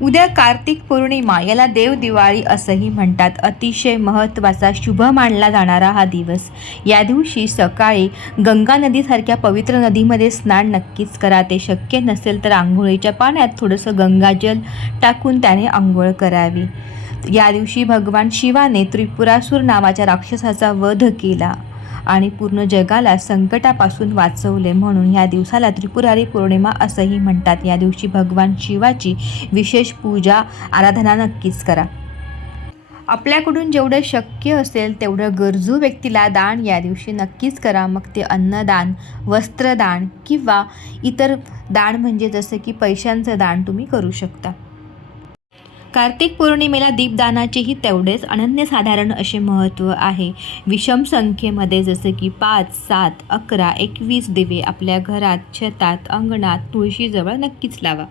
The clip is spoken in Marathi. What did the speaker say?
उद्या कार्तिक पौर्णिमा याला देव दिवाळी असंही म्हणतात. अतिशय महत्त्वाचा शुभ मानला जाणारा हा दिवस. या दिवशी सकाळी गंगा नदीसारख्या पवित्र नदीमध्ये स्नान नक्कीच करा. ते शक्य नसेल तर आंघोळीच्या पाण्यात थोडंसं गंगाजल टाकून त्याने आंघोळ करावी. या दिवशी भगवान शिवाने त्रिपुरासूर नावाच्या राक्षसाचा वध केला. आणि पूर्ण जगाला संकटापासून वाचवले म्हणून या दिवसाला त्रिपुरारी पौर्णिमा असंही म्हणतात. या दिवशी भगवान शिवाची विशेष पूजा आराधना नक्कीच करा. आपल्याकडून जेवढं शक्य असेल तेवढं गरजू व्यक्तीला दान या दिवशी नक्कीच करा. मग ते अन्नदान वस्त्रदान किंवा इतर दान म्हणजे जसं की पैशांचं दान तुम्ही करू शकता. कार्तिक पौर्णिमेला दीपदानाचेही तेवढेच अनन्यसाधारण असे महत्त्व आहे. विषम संख्येमध्ये जसं की पाच सात अकरा एकवीस दिवे आपल्या घरात शेतात अंगणात तुळशीजवळ नक्कीच लावा.